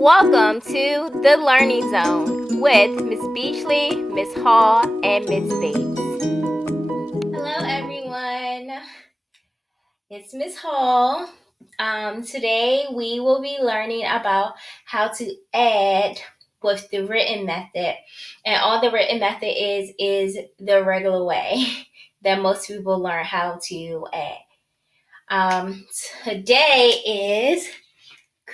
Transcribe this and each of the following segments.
Welcome to the Learning Zone with Miss Beachley, Miss Hall, and Miss Bates. Hello everyone, it's Miss Hall. Today we will be learning about how to add with the written method. And all the written method is the regular way that most people learn how to add. Today is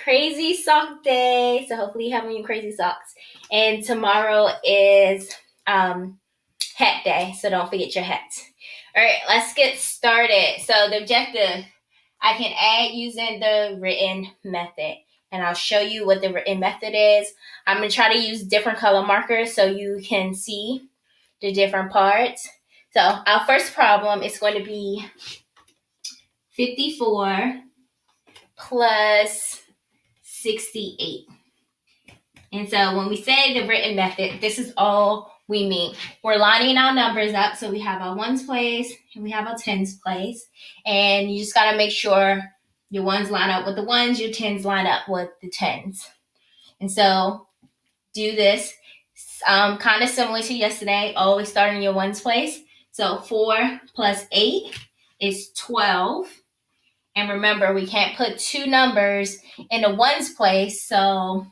Crazy Sock Day, so hopefully you have on your crazy socks. And tomorrow is Hat Day, so don't forget your hats. All right, let's get started. So the objective, I can add using the written method, and I'll show you what the written method is. I'm going to try to use different color markers so you can see the different parts. So our first problem is going to be 54 plus 68. And so when we say the written method, this is all we mean. We're lining our numbers up. So we have our ones place and we have our tens place. And you just got to make sure your ones line up with the ones, your tens line up with the tens. And so do this kind of similar to yesterday, always start in your ones place. So 4 plus 8 is 12. And remember, we can't put two numbers in the ones place, so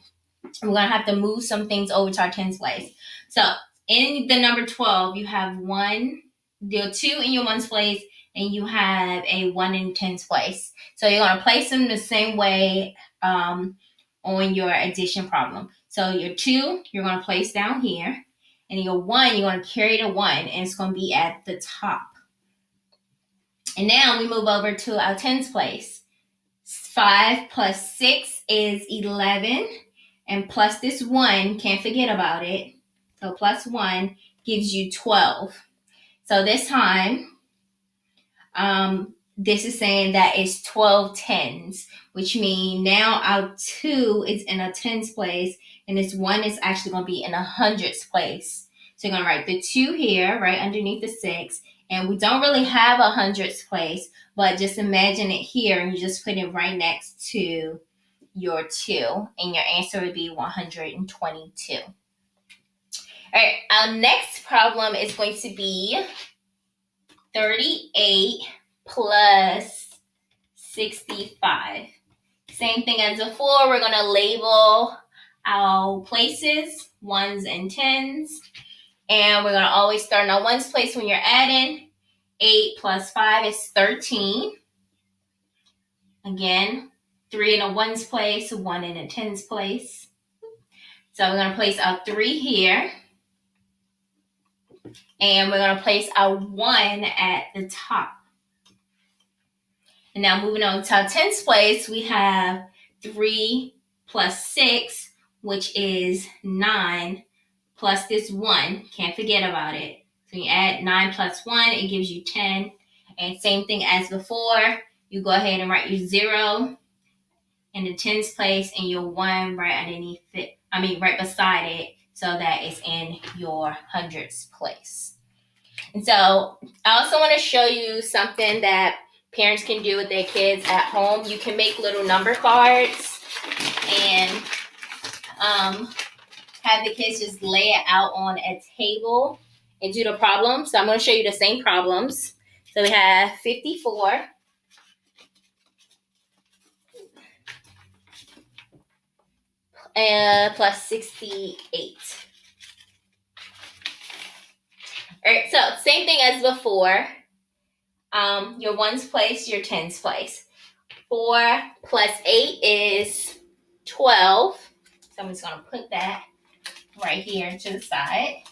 we're going to have to move some things over to our tens place. So in the number 12, you have the 2 in your ones place, and you have a 1 in tens place. So you're going to place them the same way on your addition problem. So your 2, you're going to place down here, and your 1, you're going to carry the 1, and it's going to be at the top. And now we move over to our tens place. 5 plus 6 is 11. And plus this 1, can't forget about it. So plus 1 gives you 12. So this time, this is saying that it's 12 tens, which means now our 2 is in a tens place, and this 1 is actually going to be in a hundreds place. So you're going to write the 2 here, right underneath the 6. And we don't really have a hundreds place, but just imagine it here, and you just put it right next to your 2, and your answer would be 122. All right, our next problem is going to be 38 plus 65. Same thing as before, we're going to label our places, ones and tens. And we're going to always start in our ones place when you're adding. 8 plus 5 is 13. Again, 3 in a ones place, 1 in a tens place. So we're going to place our 3 here. And we're going to place our 1 at the top. And now moving on to our tens place, we have 3 plus 6, which is 9, plus this 1. Can't forget about it. So you add 9 plus 1, it gives you 10. And same thing as before, you go ahead and write your 0 in the tens place and your 1 right underneath it. Right beside it, so that it's in your hundreds place. And so I also want to show you something that parents can do with their kids at home. You can make little number cards and have the kids just lay it out on a table and do the problem. So I'm going to show you the same problems. So we have 54 plus 68. All right, so same thing as before. Your ones place, your tens place. 4 plus 8 is 12. So I'm just going to put that right here to the side.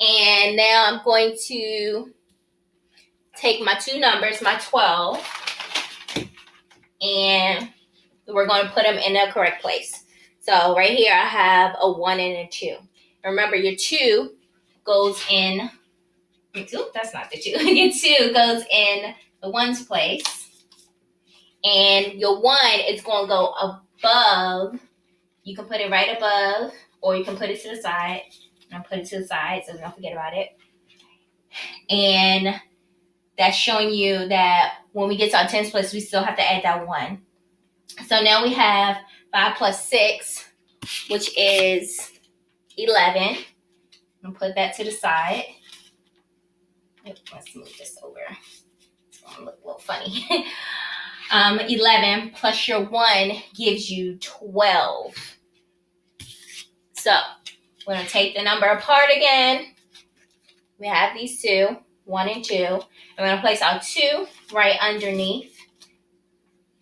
And now I'm going to take my two numbers, my 12, and we're going to put them in the correct place. So right here I have a 1 and a 2. Remember, your 2 goes in, that's not the 2. Your 2 goes in the ones place. And your 1 is going to go above. You can put it right above, or you can put it to the side. I'm going to put it to the side, so don't forget about it. And 1 is going to go in the ones place. And your 1 is going to go above. You can put it right above, or you can put it to the side. I'm going to put it to the side. And 2 is going to go in the tens place. And that's showing you that when we get to our tens place, we still have to add that 1. So now we have 5 plus 6, which is 11. I'm going to put that to the side. Let's move this over. It's going to look a little funny. 11 plus your 1 gives you 12. So we're going to take the number apart again. We have these two, 1 and 2. And we're going to place our 2 right underneath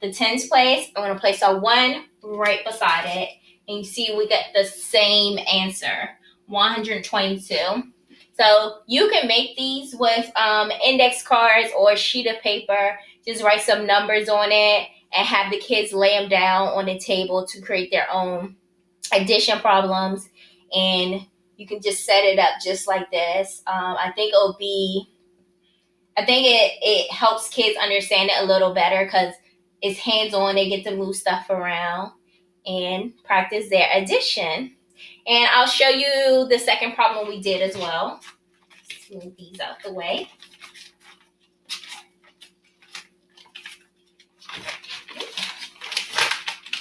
the tens place. I'm going to place our 1 right beside it. And you see we get the same answer, 122. So you can make these with index cards or a sheet of paper. Just write some numbers on it and have the kids lay them down on the table to create their own addition problems. And you can just set it up just like this. I think it helps kids understand it a little better because it's hands-on. They get to move stuff around and practice their addition. And I'll show you the second problem we did as well. Let's move these out the way.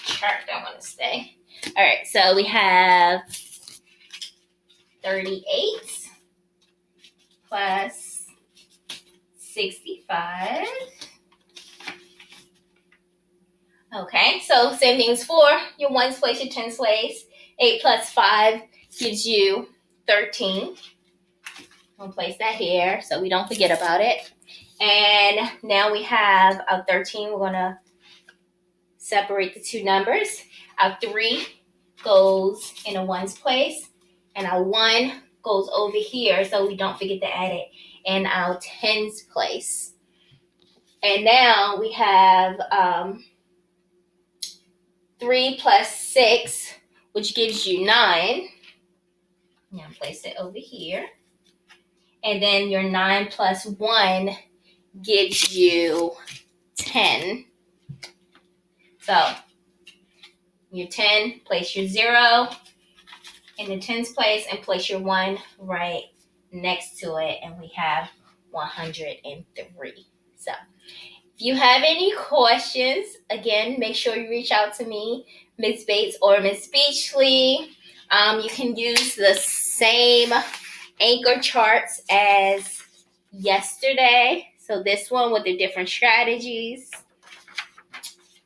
Chart don't want to stay. All right, so we have 38 plus 65. Okay, so same thing as 4. Your 1's place, your 10's place. 8 plus 5 gives you 13. I'll place that here so we don't forget about it. And now we have our 13. We're going to separate the two numbers. Our 3 goes in a 1's place. And our 1 goes over here so we don't forget to add it in our 10's place. And now we have 3 plus 6, which gives you 9. Now place it over here. And then your 9 plus 1 gives you 10. So your 10, place your 0 in the 10's place and place your 1 right next to it. And we have 103. So if you have any questions, again, make sure you reach out to me, Ms. Bates or Ms. Beachley. You can use the same anchor charts as yesterday. So this one with the different strategies.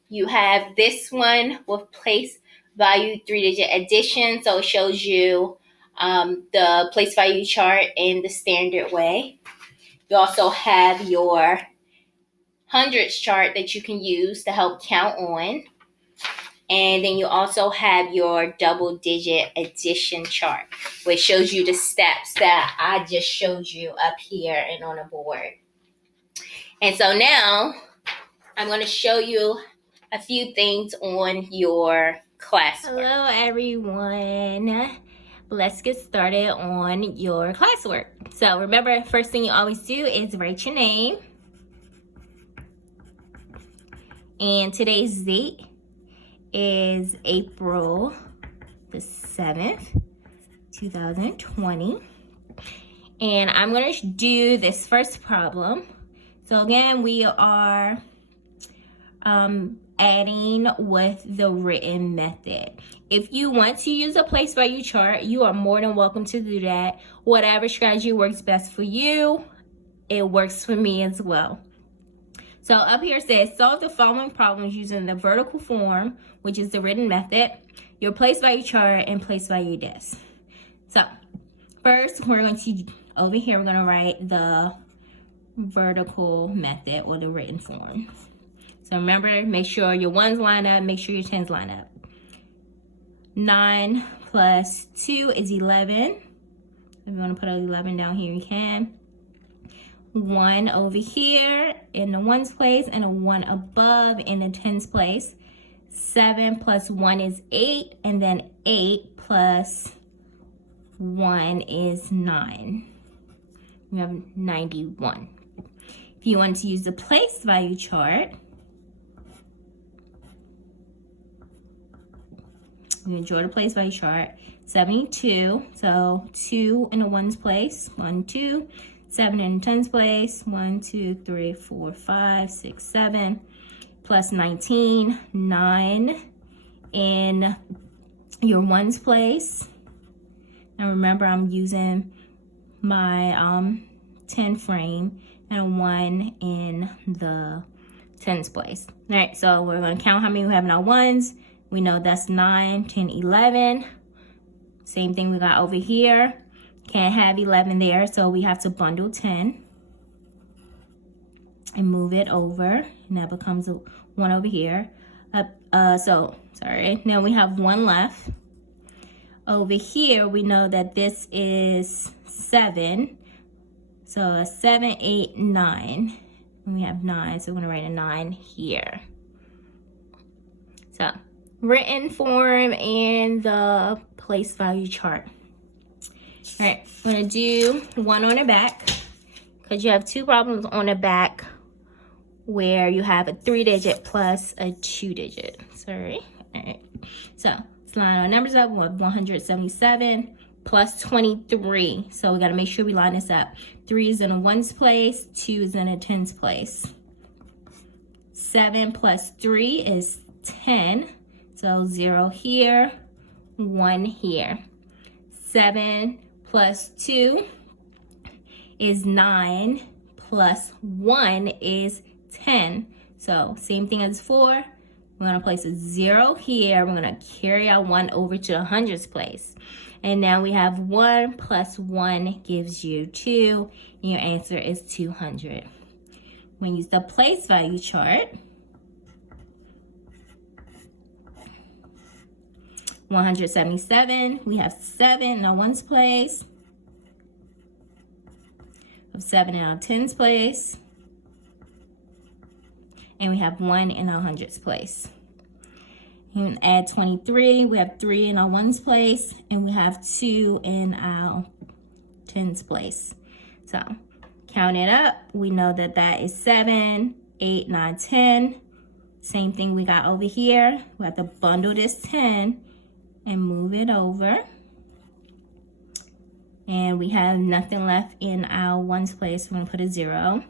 You have this one with place value 3-digit addition. So it shows you the place value chart in the standard way. You also have your hundreds chart that you can use to help count on. And then you also have your double-digit addition chart, which shows you the steps that I just showed you up here and on the board. And so now I'm going to show you a few things on your classwork. Hello, everyone. Let's get started on your classwork. So remember, first thing you always do is write your name. And today's date is April the 7th, 2020. And I'm going to do this first problem. So again, we are adding with the written method. If you want to use a place value chart, you are more than welcome to do that. Whatever strategy works best for you, it works for me as well. So up here it says, solve the following problems using the vertical form, which is the written method, your place value chart, and place value disk. So first, we're going to, over here, we're going to write the vertical method or the written form. So remember, make sure your 1's line up, make sure your 10's line up. 9 plus 2 is 11. If you want to put an 11 down here, you can. 1 over here in the 1's place and a 1 above in the 10's place. 7 plus 1 is 8, and then 8 plus 1 is 9. We have 91. If you want to use the place value chart, you can draw the place value chart. 72, so 2 in the 1's place, 1, 2. 7 in the tens place. 1, 2, 3, 4, 5, 6, 7. Plus 19, 9 in your ones place. And remember, I'm using my 10 frame and a 1 in the tens place. All right, so we're going to count how many we have in our ones. We know that's 9, 10, 11. Same thing we got over here. Can't have 11 there, so we have to bundle 10 and move it over. And that becomes a 1 over here. Now we have 1 left. Over here, we know that this is 7. So 7, 8, 9. And we have 9, so we're gonna write a 9 here. So written form and the place value chart. All right, I'm gonna do 1 on the back because you have 2 problems on the back where you have a 3-digit plus a 2-digit. Sorry. All right. So let's line our numbers up. We have 177 plus 23. So we got to make sure we line this up. 3 is in a ones place. 2 is in a tens place. 7 plus 3 is 10. So 0 here, 1 here. 7 plus 2 is 9. Plus 1 is 10. So same thing as 4. We're going to place a 0 here. We're going to carry our 1 over to the hundreds place. And now we have 1 plus 1 gives you 2. And your answer is 200. When you use the place value chart, 177, we have 7 in our ones place. We have 7 in our tens place. And we have 1 in our hundreds place. And add 23, we have 3 in our ones place, and we have 2 in our tens place. So count it up, we know that that is 7, 8, 9, 10. Same thing we got over here. We have to bundle this 10 and move it over. And we have nothing left in our ones place, we're gonna put a 0.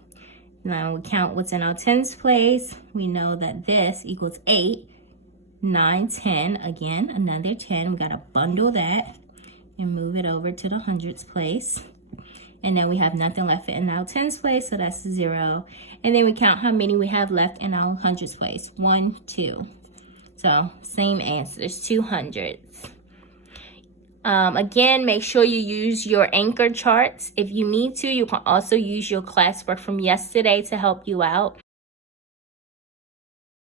Now we count what's in our tens place. We know that this equals 8, 9, 10. Again, another 10. We got to bundle that and move it over to the hundreds place. And then we have nothing left in our tens place, so that's 0. And then we count how many we have left in our hundreds place. 1, 2. So same answers, 200. Again, make sure you use your anchor charts. If you need to, you can also use your classwork from yesterday to help you out.